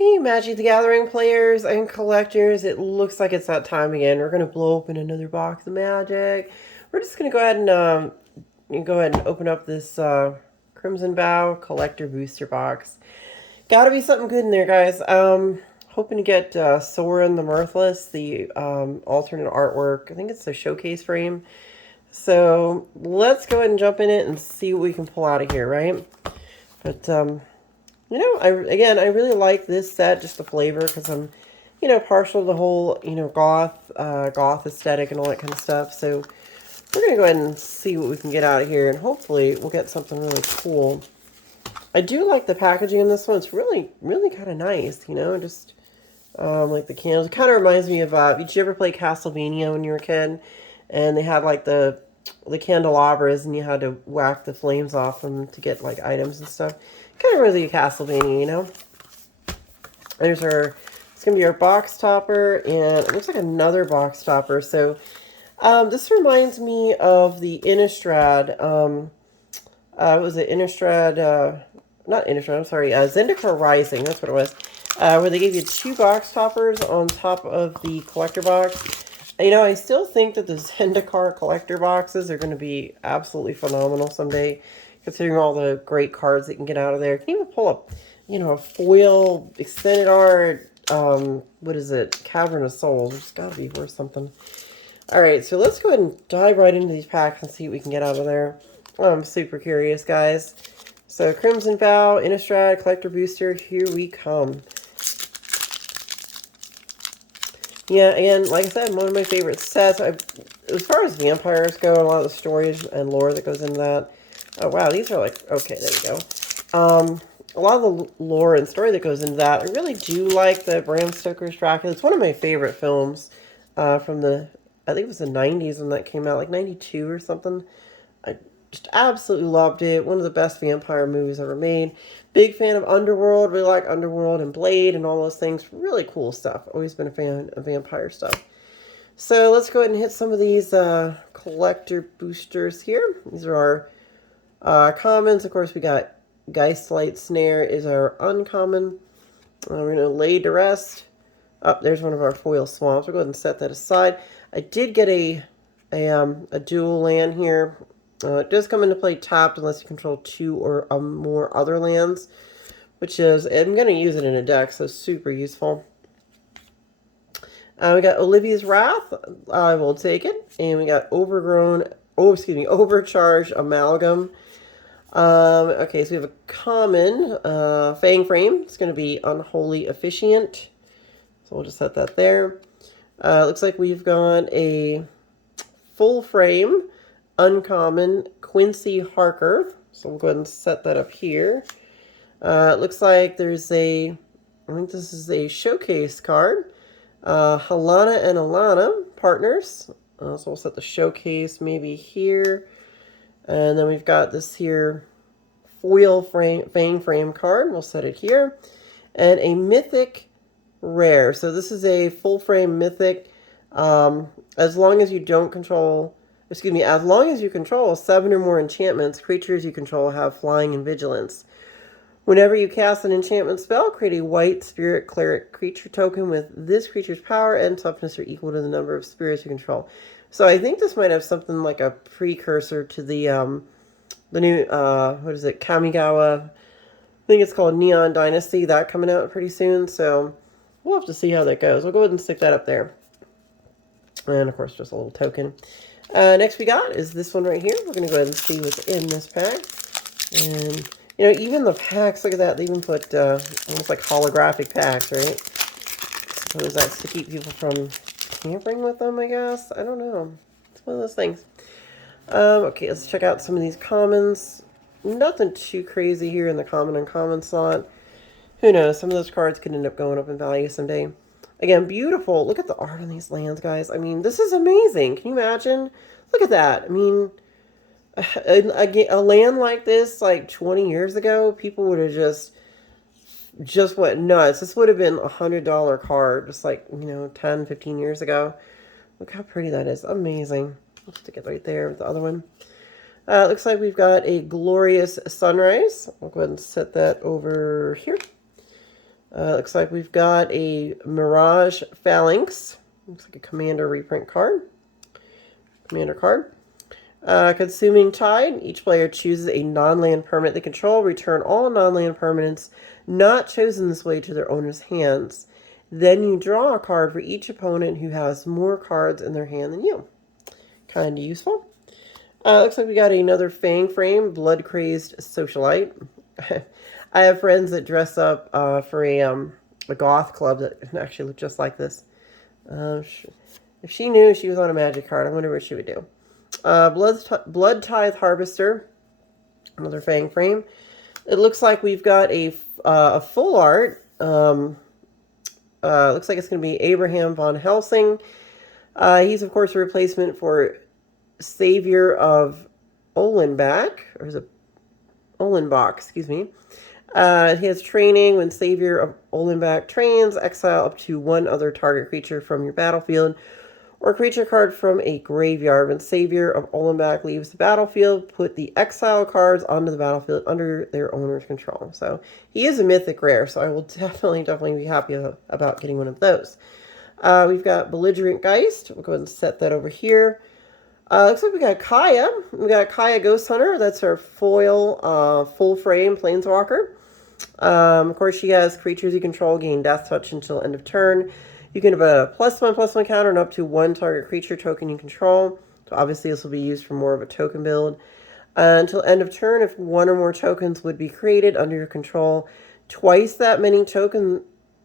Hey, Magic the Gathering players and collectors. It looks like it's that time again. We're going to blow open another box of Magic. We're just going to go ahead and open up this Crimson Vow Collector Booster Box. Gotta be something good in there, guys. Hoping to get Soren the Mirthless, the alternate artwork. I think it's the showcase frame. So let's go ahead and jump in it and see what we can pull out of here, right? But you know, I really like this set, just the flavor, because I'm, partial to the whole, goth aesthetic and all that kind of stuff. So we're going to go ahead and see what we can get out of here, and hopefully we'll get something really cool. I do like the packaging in this one. It's really, really kind of nice, just like the candles. It kind of reminds me of, did you ever play Castlevania when you were a kid? And they had like the candelabras, and you had to whack the flames off them to get like items and stuff. Kind of really a Castlevania, There's it's going to be our box topper, and it looks like another box topper. So this reminds me of the Innistrad, what was it, Innistrad, not Innistrad, I'm sorry, Zendikar Rising, that's what it was, where they gave you 2 box toppers on top of the collector box. I still think that the Zendikar collector boxes are going to be absolutely phenomenal someday, considering all the great cards that you can get out of there. Can you even pull up, a foil extended art, what is it, Cavern of Souls? It's got to be worth something. All right, so let's go ahead and dive right into these packs and see what we can get out of there. I'm super curious, guys. So Crimson Vow, Innistrad, Collector Booster, here we come. Yeah, again, like I said, one of my favorite sets. As far as vampires go, a lot of the stories and lore that goes into that. Oh, wow, these are like, okay, there you go. A lot of the lore and story that goes into that. I really do like the Bram Stoker's Dracula. It's one of my favorite films from the, I think it was the 90s when that came out, like 92 or something. I just absolutely loved it. One of the best vampire movies ever made. Big fan of Underworld. Really like Underworld and Blade and all those things. Really cool stuff. Always been a fan of vampire stuff. So let's go ahead and hit some of these collector boosters here. These are our commons. Of course, we got Geistlight Snare is our uncommon. We're going to lay to rest. Oh, there's one of our foil swamps. We'll go ahead and set that aside. I did get a dual land here. It does come into play tapped unless you control 2 or more other lands, which is, I'm going to use it in a deck, so super useful. We got Olivia's Wrath. I will take it. And we got Overcharged Amalgam. Okay, so we have a common Fang Frame. It's going to be Unholy Officiant. So we'll just set that there. Looks like we've got a full frame uncommon Quincy Harker. So we'll go ahead and set that up here. It looks like there's I think this is a showcase card. Halana and Alana, partners. So we'll set the showcase maybe here. And then we've got this here foil Fang Frame card. We'll set it here. And a Mythic Rare. So this is a full frame Mythic. As long as you don't control, as long as you control 7 or more enchantments, creatures you control have flying and vigilance. Whenever you cast an enchantment spell, create a white spirit cleric creature token with this creature's power and toughness are equal to the number of spirits you control. So I think this might have something like a precursor to the new, what is it, Kamigawa, I think it's called Neon Dynasty, that coming out pretty soon, so we'll have to see how that goes. We'll go ahead and stick that up there. And, of course, just a little token. Next we got is this one right here. We're going to go ahead and see what's in this pack. And, even the packs, look at that. They even put almost like holographic packs, right? Suppose that's to keep people from tampering with them, I guess. I don't know. It's one of those things. Okay, let's check out some of these commons. Nothing too crazy here in the common and uncommon slot. Who knows? Some of those cards could end up going up in value someday. Again, beautiful. Look at the art on these lands, guys. I mean, this is amazing. Can you imagine? Look at that. I mean, a land like this, like 20 years ago, people would have just went nuts. This would have been $100 card, just like, 10, 15 years ago. Look how pretty that is. Amazing. I'll stick it right there with the other one. Looks like we've got a Glorious Sunrise. I'll go ahead and set that over here. Looks like we've got a Mirage Phalanx. Looks like a commander reprint card. Commander card. Consuming Tide. Each player chooses a non-land permanent they control. Return all non-land permanents not chosen this way to their owner's hands. Then you draw a card for each opponent who has more cards in their hand than you. Kind of useful. Looks like we got another Fang Frame, Blood Crazed Socialite. I have friends that dress up for a goth club that actually look just like this. If she knew she was on a magic card, I wonder what she would do. Blood Tithe Harvester, another Fang Frame. It looks like we've got a full art. Looks like it's going to be Abraham von Helsing. He's, of course, a replacement for Savior of Olenbach, or is it Olenbach, excuse me. He has training. When Savior of Olenbach trains, exile up to one other target creature from your battlefield or creature card from a graveyard. When Savior of Olenbach leaves the battlefield, put the exile cards onto the battlefield under their owner's control. So he is a mythic rare, so I will definitely be happy about getting one of those. We've got Belligerent Geist. We'll go ahead and set that over here. Looks like we got Kaya. We got Kaya Ghost Hunter. That's our foil, full frame Planeswalker. Of course, she has creatures you control gain Death Touch until end of turn. You can have a +1/+1 counter and up to one target creature token you control. So obviously this will be used for more of a token build. Until end of turn, if one or more tokens would be created under your control, twice that many tokens.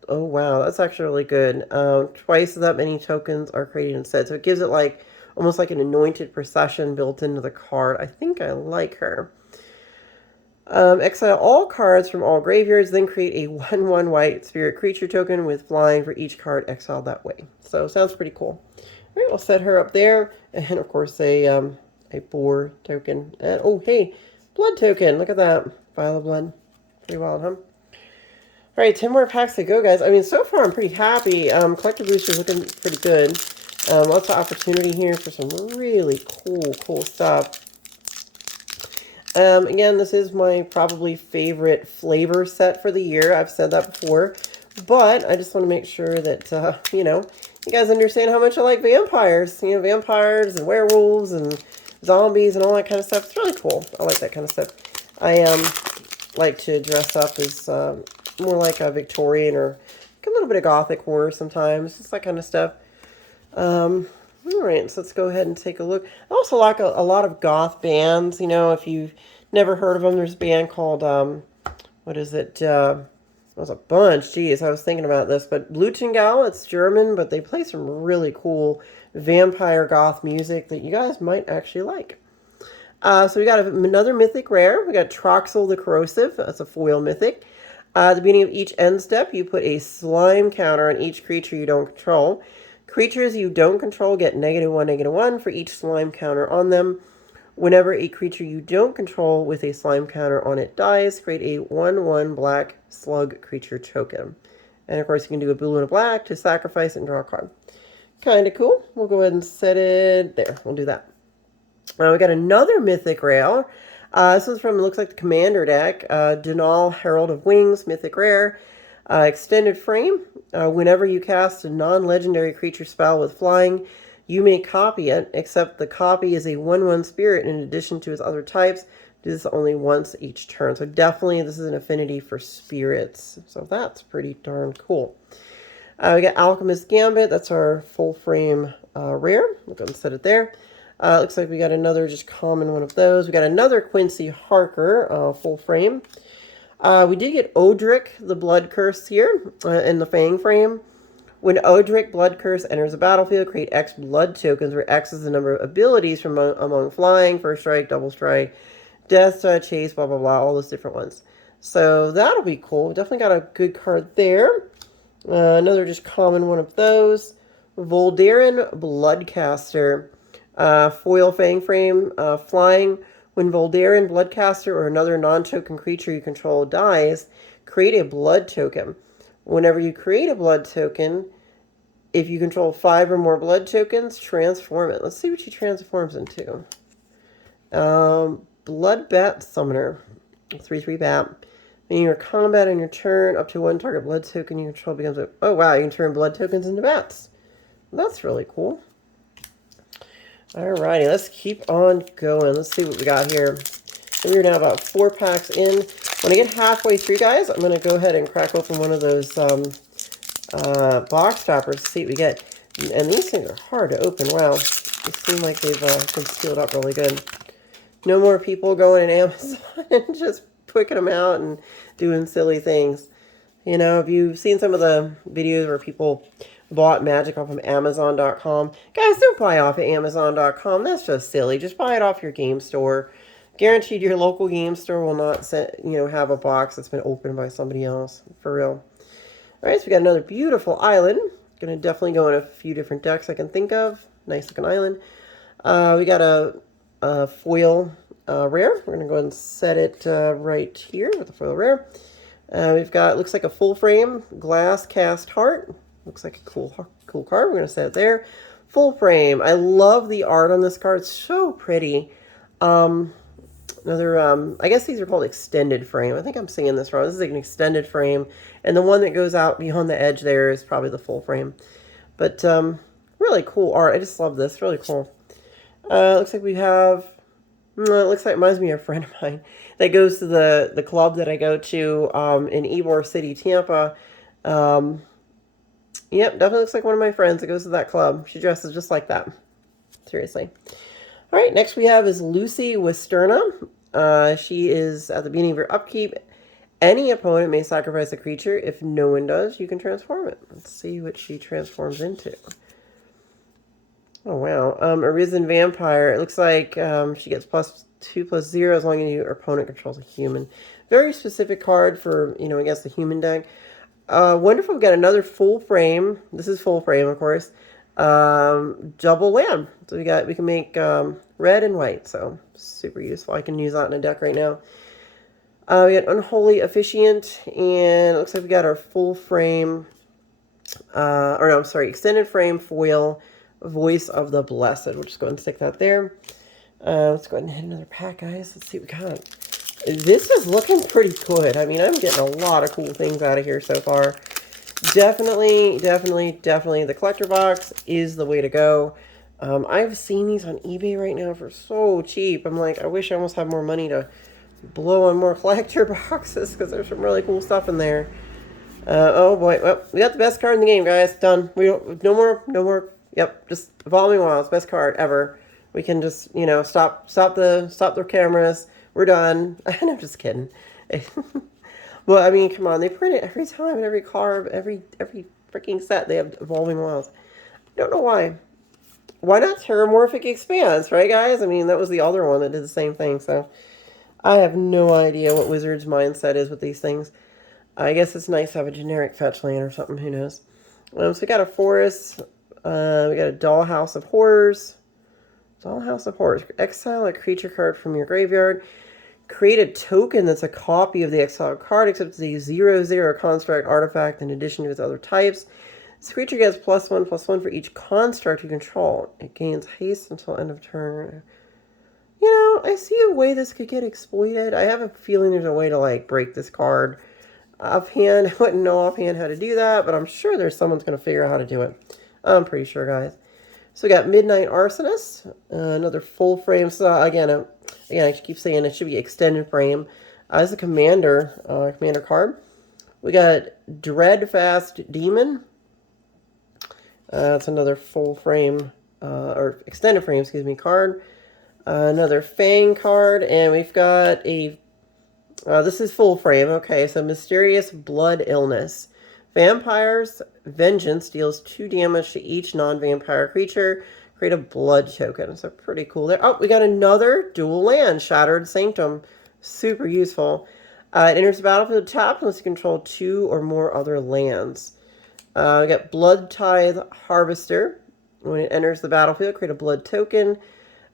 Oh wow, that's actually really good. Twice that many tokens are created instead. So it gives it like almost like an anointed procession built into the card. I think I like her. Exile all cards from all graveyards, then create a 1/1 white spirit creature token with flying for each card exiled that way. So sounds pretty cool. All right, we'll set her up there, and of course a boar token. And oh hey, blood token. Look at that, Vial of Blood. Pretty wild, huh? All right, 10 more packs to go, guys. I mean, so far I'm pretty happy. Collector Booster's looking pretty good. Lots of opportunity here for some really cool stuff. Again, this is my probably favorite flavor set for the year. I've said that before. But I just want to make sure that, you know, you guys understand how much I like vampires. You know, vampires and werewolves and zombies and all that kind of stuff. It's really cool. I like that kind of stuff. I like to dress up as more like a Victorian or like a little bit of Gothic horror sometimes. Just that kind of stuff. All right, so let's go ahead and take a look. I also like a lot of goth bands. You know, if you've never heard of them, there's a band called, what is it? There's a bunch. Geez, I was thinking about this. But Blutengau, it's German, but they play some really cool vampire goth music that you guys might actually like. So we got another mythic rare. We got Troxel the Corrosive. That's a foil mythic. At the beginning of each end step, you put a slime counter on each creature you don't control. Creatures you don't control get -1/-1 for each slime counter on them. Whenever a creature you don't control with a slime counter on it dies, create a 1/1 black slug creature token. And of course, you can do a blue and a black to sacrifice and draw a card. Kind of cool. We'll go ahead and set it there. We'll do that. We got another mythic rare. This is from, it looks like the Commander deck. Dunal, Herald of Wings, mythic rare. Extended frame. Whenever you cast a non-legendary creature spell with flying, you may copy it, except the copy is a 1/1 spirit in addition to its other types. Do this only once each turn. So definitely this is an affinity for spirits. So that's pretty darn cool. We got Alchemist Gambit. That's our full frame rare. We'll go and set it there. Looks like we got another just common one of those. We got another Quincy Harker full frame. We did get Odric, the Blood Curse here in the Fang frame. When Odric Blood Curse enters the battlefield, create X blood tokens, where X is the number of abilities from among flying, first strike, double strike, death, chase, blah, blah, blah, all those different ones. So that'll be cool. Definitely got a good card there. Another just common one of those. Voldaren Bloodcaster. Foil Fang frame, flying. When Voldaren Bloodcaster or another non-token creature you control dies, create a blood token. Whenever you create a blood token, if you control 5 or more blood tokens, transform it. Let's see what she transforms into. Blood Bat Summoner. 3/3 bat. In your combat on your turn, up to one target blood token you control becomes a... Oh, wow, you can turn blood tokens into bats. That's really cool. Alrighty, let's keep on going. Let's see what we got here. We're now about 4 packs in. When I get halfway through, guys, I'm going to go ahead and crack open one of those box toppers to see what we get. And these things are hard to open. Wow, they seem like they've been sealed up really good. No more people going to Amazon and just picking them out and doing silly things. You know, if you've seen some of the videos where people bought magic off of Amazon.com, guys, don't buy off of Amazon.com. That's just silly. Just buy it off your game store. Guaranteed your local game store will not have a box that's been opened by somebody else. For real. All right, so we got another beautiful island. Going to definitely go in a few different decks I can think of. Nice looking island. We got a foil rare. We're going to go ahead and set it right here with the foil rare. We've got, looks like a full frame glass cast heart. Looks like a cool card. We're going to set it there. Full frame. I love the art on this card. It's so pretty. Another, I guess these are called extended frame. I think I'm saying this wrong. This is like an extended frame. And the one that goes out beyond the edge there is probably the full frame. But really cool art. I just love this. Really cool. Looks like we have, it looks like it reminds me of a friend of mine that goes to the club that I go to in Ybor City, Tampa. Yep, definitely looks like one of my friends that goes to that club. She dresses just like that. Seriously. All right, next we have is Lucy Wisterna. She is at the beginning of your upkeep. Any opponent may sacrifice a creature. If no one does, you can transform it. Let's see what she transforms into. Oh, wow. Arisen Vampire. It looks like she gets +2/+0 as long as your opponent controls a human. Very specific card for, against the human deck. Wonderful. We've got another full frame. This is full frame, of course. Double land. So we can make red and white. So super useful. I can use that in a deck right now. We got Unholy Officiant, and it looks like we got our full frame, extended frame foil, Voice of the Blessed. We'll just go ahead and stick that there. Let's go ahead and hit another pack, guys. Let's see what we got. This is looking pretty good. I mean, I'm getting a lot of cool things out of here so far. Definitely, the collector box is the way to go. I've seen these on eBay right now for so cheap. I'm like, I wish I almost had more money to blow on more collector boxes because there's some really cool stuff in there. Oh boy, well, we got the best card in the game, guys. Done. We don't, no more. Yep, just Evolving Wilds, best card ever. We can just, stop their cameras. We're done. I'm just kidding. Well, I mean, come on, they print it every time, every card, every freaking set. They have Evolving Wilds. I don't know why. Why not Terramorphic Expanse, right, guys? I mean, that was the other one that did the same thing. So I have no idea what Wizards' mindset is with these things. I guess it's nice to have a generic fetch land or something. Who knows? So we got a Forest. We got a Dollhouse of Horrors. Dollhouse of Horrors. Exile a creature card from your graveyard. Create a token that's a copy of the exiled card, except it's a 0/0 construct artifact in addition to its other types. This creature gets +1/+1 for each construct you control. It gains haste until end of turn. I see a way this could get exploited. I have a feeling there's a way to, break this card. Offhand, I wouldn't know offhand how to do that, but I'm sure there's someone's going to figure out how to do it. I'm pretty sure, guys. So we got Midnight Arsonist, another full frame. So again, I keep saying it should be extended frame. As a commander card, we got Dreadfast Demon. That's another full frame, or extended frame, card. Another Fang card, and we've got a, this is full frame, okay, so Mysterious Blood Illness. Vampire's Vengeance deals 2 damage to each non-vampire creature. Create a blood token, so pretty cool there. Oh, we got another dual land, Shattered Sanctum. Super useful. It enters the battlefield tapped unless you control 2 or more other lands. We got Blood Tithe Harvester. When it enters the battlefield, create a blood token.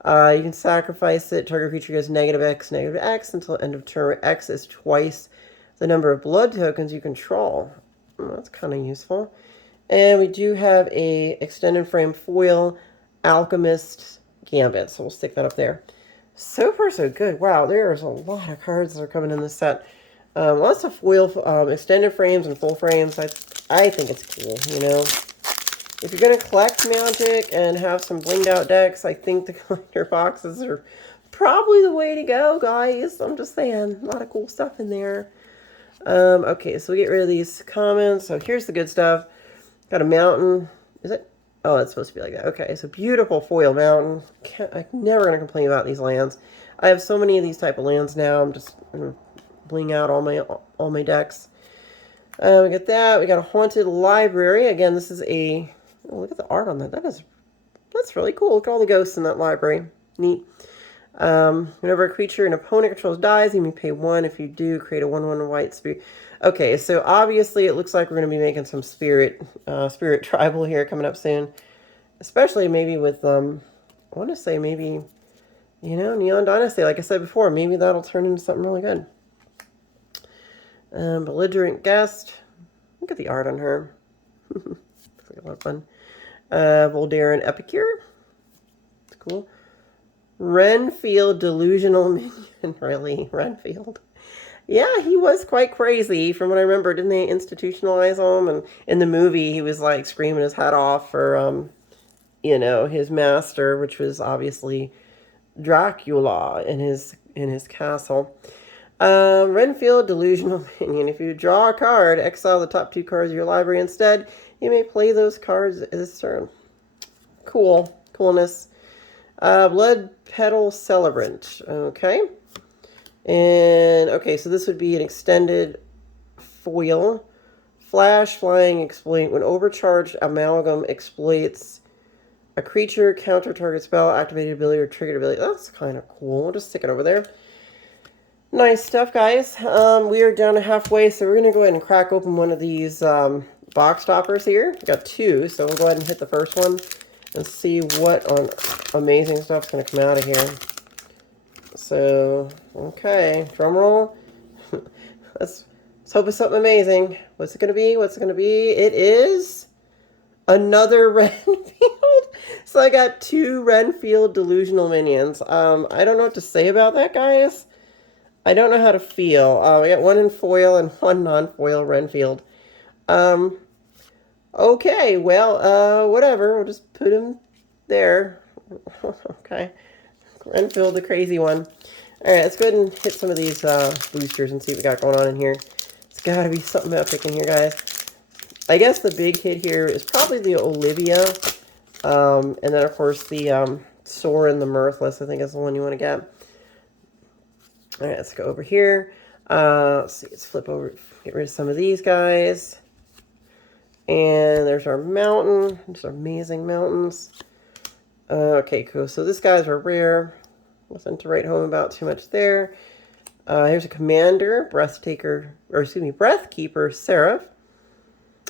You can sacrifice it. Target creature goes -X until end of turn. X is twice the number of blood tokens you control. That's kind of useful. And we do have a extended frame foil, Alchemist Gambit. So we'll stick that up there. So far, so good. Wow, there's a lot of cards that are coming in this set. Lots of foil, extended frames and full frames. I think it's cool, you know. If you're going to collect Magic and have some blinged out decks, I think the collector boxes are probably the way to go, guys. I'm just saying. A lot of cool stuff in there. Okay, so we get rid of these commons. So here's the good stuff. Got a mountain. Is it? Oh, it's supposed to be like that. Okay, so beautiful foil mountain. I'm never going to complain about these lands. I have so many of these type of lands now. I'm just going to bling out all my decks. We got that. We got a haunted library. Again, this is a... Oh, look at the art on that. That's really cool. Look at all the ghosts in that library. Neat. Whenever a creature an opponent controls dies, you may pay 1. If you do, create a 1/1 white spirit. Okay, so obviously it looks like we're going to be making some spirit tribal here coming up soon. Especially maybe with, I want to say maybe, you know, Neon Dynasty. Like I said before, maybe that'll turn into something really good. Belligerent Guest. Look at the art on her. Looks like a lot of fun. Voldaren Epicure. It's cool. Renfield Delusional Minion. Really? Renfield? Yeah, he was quite crazy from what I remember. Didn't they institutionalize him? And in the movie, he was like screaming his head off for, you know, his master, which was obviously Dracula in his castle. Renfield Delusional Minion. If you draw a card, exile the top 2 cards of your library instead. You may play those cards this turn. Cool. Coolness. Blood Petal Celebrant. Okay. And, okay, so this would be an extended foil. Flash, flying, exploit. When overcharged, Amalgam exploits a creature, counter target spell, activated ability, or triggered ability. That's kind of cool. We'll just stick it over there. Nice stuff, guys. We are down to halfway, so we're going to go ahead and crack open one of these box toppers here. We got 2, so we'll go ahead and hit the first one and see what amazing stuff's going to come out of here. So, okay, drum roll. Let's hope it's something amazing. What's it going to be? What's it going to be? It is another Renfield. So I got 2 Renfield Delusional Minions. I don't know what to say about that, guys. I don't know how to feel. We got 1 in foil and 1 non-foil Renfield. Okay, well, whatever. We'll just put him there. Okay. Renfield, the crazy one. Alright, let's go ahead and hit some of these boosters and see what we got going on in here. It's got to be something epic in here, guys. I guess the big hit here is probably the Olivia. And then, of course, the Soren the Mirthless, I think is the one you want to get. Alright, let's go over here. Let's see, let's flip over, get rid of some of these guys. And there's our mountain. Just amazing mountains. Okay, cool. So this guy's are rare. Nothing to write home about too much there. Here's a commander, Breathkeeper Seraph.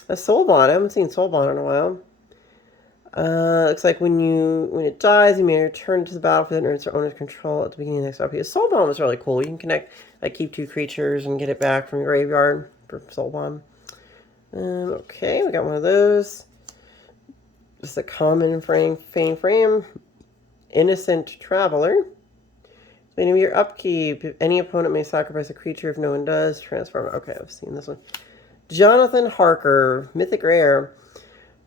A Soulbond. I haven't seen Soulbond in a while. Looks like when it dies, you may return to the battlefield under its owner's control at the beginning of the next RP. Soulbond was really cool. You can connect, like, keep 2 creatures and get it back from your graveyard for Soulbond. Okay, we got one of those. Just a common faint frame. Innocent Traveler. Beginning of your upkeep, if any opponent may sacrifice a creature. If no one does, transform. Okay, I've seen this one. Jonathan Harker, Mythic Rare.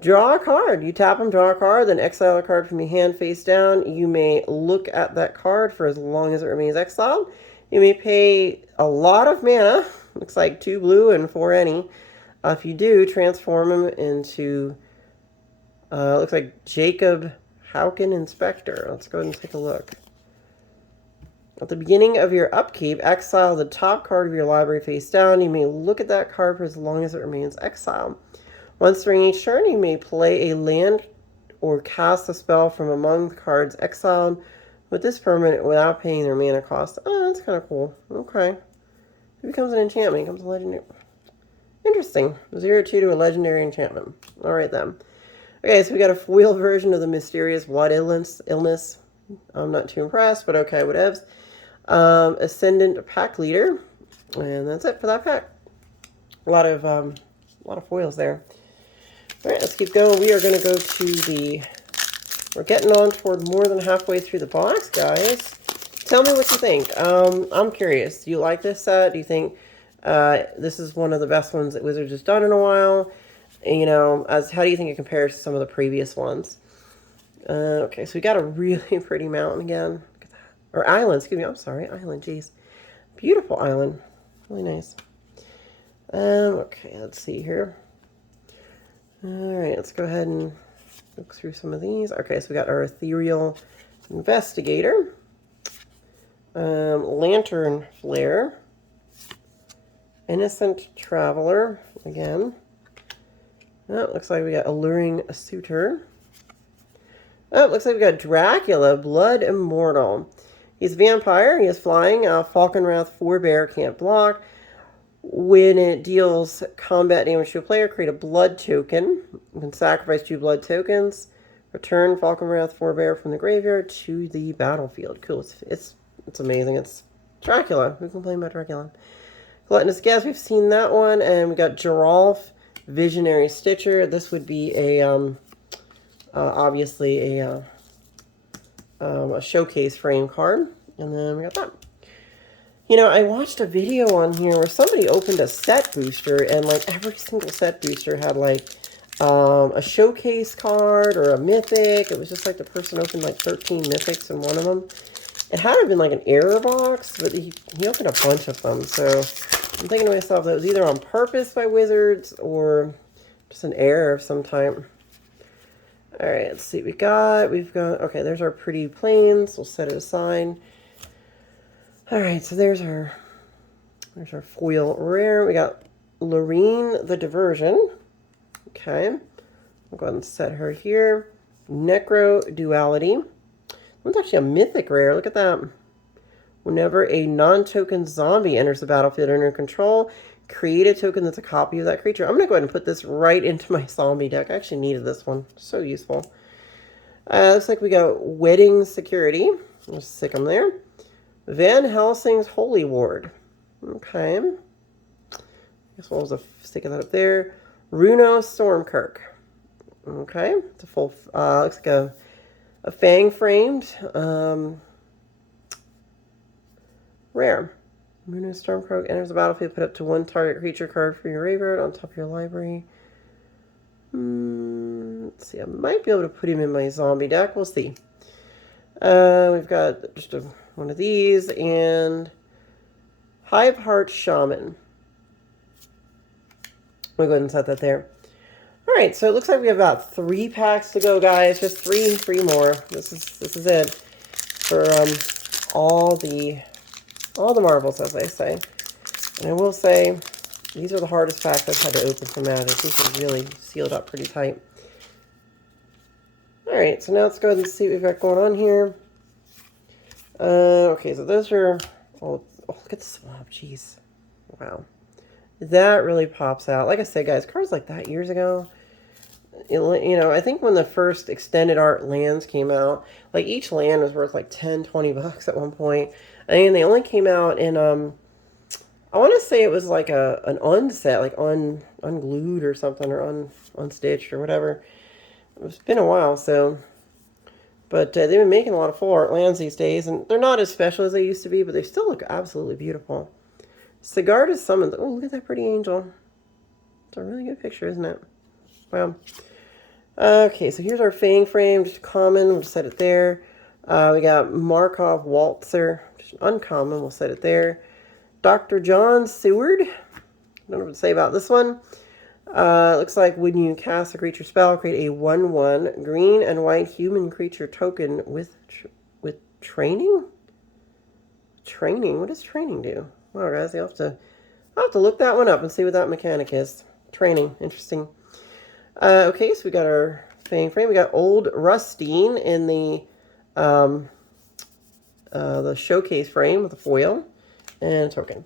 Draw a card. You tap them, draw a card, then exile a card from your hand face down. You may look at that card for as long as it remains exiled. You may pay a lot of mana. Looks like 2 blue and 4 any. If you do, transform them into, looks like Jacob Hauken Inspector. Let's go ahead and take a look. At the beginning of your upkeep, exile the top card of your library face down. You may look at that card for as long as it remains exiled. Once during each turn, you may play a land or cast a spell from among the cards exiled with this permanent without paying their mana cost. Oh, that's kind of cool. Okay. It becomes an enchantment. It becomes a legendary. Interesting. 0/2 to a legendary enchantment. Alright then. Okay, so we got a foil version of the Mysterious Blood Illness. I'm not too impressed, but okay, whatevs. Ascendant Pack Leader. And that's it for that pack. A lot of foils there. Alright, let's keep going. We are going to go to we're getting on toward more than halfway through the box, guys. Tell me what you think. I'm curious. Do you like this set? Do you think This is one of the best ones that Wizards has done in a while. You know, how do you think it compares to some of the previous ones? Okay, so we got a really pretty mountain again. Look at that. Or island, excuse me. I'm sorry, island. Jeez, beautiful island. Really nice. Okay, let's see here. All right, let's go ahead and look through some of these. Okay, so we got our ethereal investigator, lantern flare, innocent traveler again. Oh, looks like we got alluring suitor. Oh, looks like we got Dracula, blood immortal. He's a vampire. He is flying. Falconwrath forebear, can't block. When it deals combat damage to a player, create a blood token. You can sacrifice 2 blood tokens. Return Falconwrath forebear from the graveyard to the battlefield. Cool. It's amazing. It's Dracula. Who can complain about Dracula? Gluttonous Guest. We've seen that one, and we got Geralf, Visionary Stitcher. This would be a obviously a showcase frame card, and then we got that. You know, I watched a video on here where somebody opened a set booster, and like every single set booster had like a showcase card or a mythic. It was just like the person opened like 13 mythics in one of them. It had to have been like an error box, but he opened a bunch of them. So I'm thinking to myself that was either on purpose by Wizards or just an error of some type. All right, let's see what we got. We've got, okay, there's our pretty planes. We'll set it aside. All right, so there's our foil rare. We got Lorene the Diversion. Okay, I'll go ahead and set her here. Necro Duality. That's actually a mythic rare. Look at that. Whenever a non-token zombie enters the battlefield under control, create a token that's a copy of that creature. I'm going to go ahead and put this right into my zombie deck. I actually needed this one. So useful. Looks like we got Wedding Security. I'll just stick them there. Van Helsing's Holy Ward. Okay. I guess we'll just stick that up there. Runo Stormkirk. Okay. It's a full, looks like a fang framed rare. Runo Stormkirk enters the battlefield. Put up to 1 target creature card for your graveyard on top of your library. Let's see. I might be able to put him in my zombie deck. We'll see. We've got just one of these and Hiveheart Shaman. We'll go ahead and set that there. All right, so it looks like we have about 3 packs to go, guys. Just three more. This is it for all the marbles, as they say. And I will say, these are the hardest packs I've had to open for Magic. These are really sealed up pretty tight. All right, so now let's go ahead and see what we've got going on here. Okay, so those are... Oh, look at the swab. Jeez. Wow. That really pops out. Like I said, guys, cards like that years ago, you know, I think when the first extended art lands came out, like each land was worth like 10, 20 bucks at one point. And they only came out in, I want to say it was like an unset, like unglued or something, or unstitched or whatever. It's been a while, so... But they've been making a lot of full art lands these days, and they're not as special as they used to be, but they still look absolutely beautiful. Sigarda's Summons. Oh, look at that pretty angel. It's a really good picture, isn't it? Wow. Okay, so here's our Fang frame, just common. We'll just set it there. We got Markov Waltzer, just an uncommon. We'll set it there. Dr. John Seward. I don't know what to say about this one. Looks like when you cast a creature spell, create a 1/1 green and white human creature token with training? Training? What does training do? Wow, guys, I'll have to look that one up and see what that mechanic is. Training. Interesting. Okay, so we got our Fang frame. We got Old Rustine in the showcase frame with a foil and a token.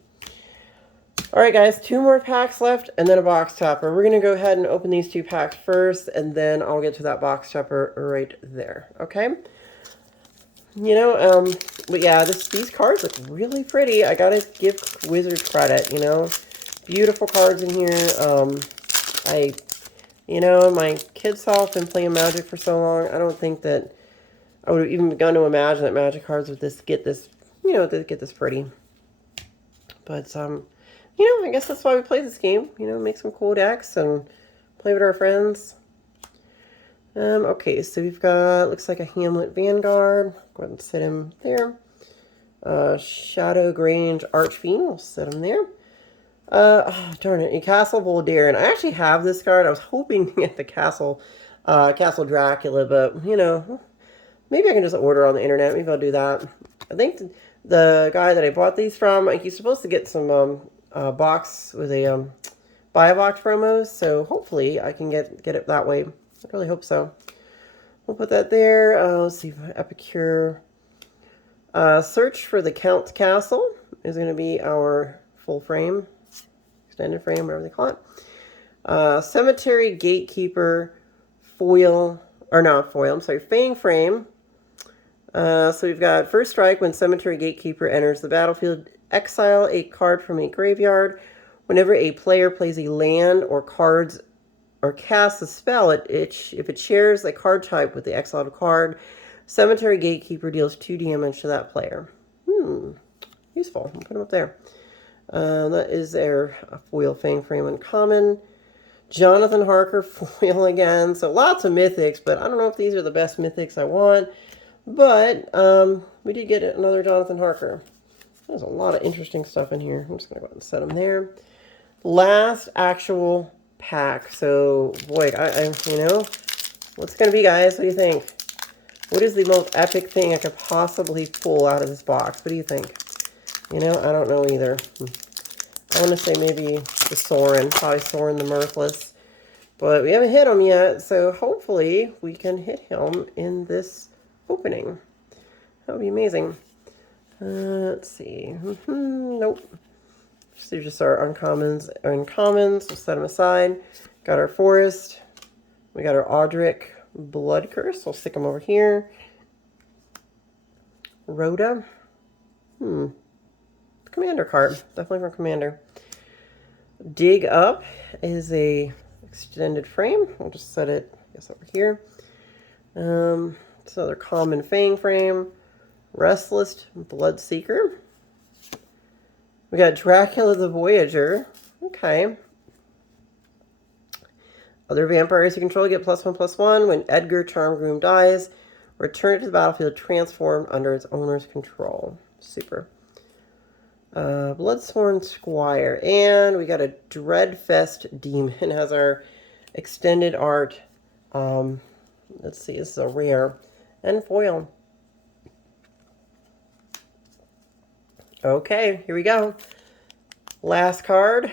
All right, guys, 2 more packs left and then a box topper. We're going to go ahead and open these 2 packs first, and then I'll get to that box topper right there, okay? You know, but yeah, these cards look really pretty. I got to give Wizards credit, you know. Beautiful cards in here. You know, my kid self been playing Magic for so long, I don't think that I would have even begun to imagine that Magic cards would get this, you know, get this pretty. But, you know, I guess that's why we play this game. You know, make some cool decks and play with our friends. Okay, so we've got, looks like a Hamlet Vanguard. Go ahead and set him there. Shadow Grange Archfiend. We'll set him there. Oh, darn it, a Castle Voldaire. And I actually have this card. I was hoping to get the Castle Dracula, but, you know, maybe I can just order on the internet. Maybe I'll do that. I think the guy that I bought these from, he's supposed to get some box with a buy a box promos, so hopefully I can get it that way. I really hope so. We'll put that there. Let's see, Epicure. Search for the Count's Castle is going to be our full frame, extended frame, whatever they call it. Cemetery Gatekeeper foil, or not foil, I'm sorry, Fang frame. So we've got first strike when Cemetery Gatekeeper enters the battlefield. Exile a card from a graveyard. Whenever a player plays a land or cards or casts a spell, if it shares a card type with the exiled card, Cemetery Gatekeeper deals 2 damage to that player. Useful. I'll put them up there. That is their foil Fang frame uncommon. Jonathan Harker foil again. So lots of mythics, but I don't know if these are the best mythics I want. But we did get another Jonathan Harker. There's a lot of interesting stuff in here. I'm just going to go ahead and set them there. Last actual pack. So, boy, I you know, what's it going to be, guys? What do you think? What is the most epic thing I could possibly pull out of this box? What do you think? You know, I don't know either. I want to say maybe the Sorin. Probably Sorin the Mirthless. But we haven't hit him yet, so hopefully we can hit him in this opening. That would be amazing. Let's see. Nope. These are just our uncommons. We'll set them aside. Got our Forest. We got our Audric Blood Curse. We'll stick them over here. Rhoda. Commander card. Definitely from Commander. Dig Up is a extended frame. We'll just set it, I guess, over here. It's another common Fang frame. Restless Bloodseeker. We got Dracula the Voyager. Okay. Other vampires you control get +1/+1. When Edgar Charmgroom dies, return it to the battlefield transformed under its owner's control. Super. Bloodsworn Squire. And we got a Dreadfest Demon as our extended art. Let's see, this is a rare. And foil. Okay, here we go. Last card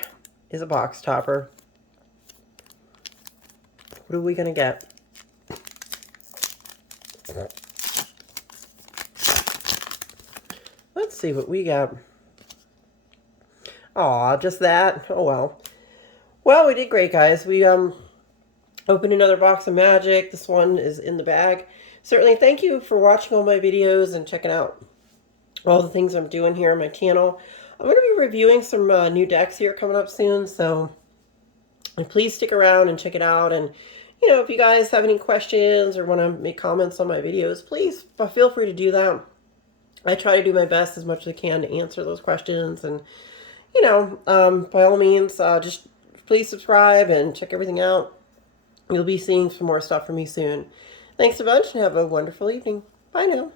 is a box topper. What are we going to get? Let's see what we got. Aw, just that? Oh, well. Well, we did great, guys. We opened another box of magic. This one is in the bag. Certainly, thank you for watching all my videos and checking out all the things I'm doing here on my channel. I'm going to be reviewing some new decks here coming up soon, so please stick around and check it out. And, you know, if you guys have any questions or want to make comments on my videos, please feel free to do that. I try to do my best as much as I can to answer those questions. And, you know, by all means, just please subscribe and check everything out. You'll be seeing some more stuff from me soon. Thanks a bunch and have a wonderful evening. Bye now.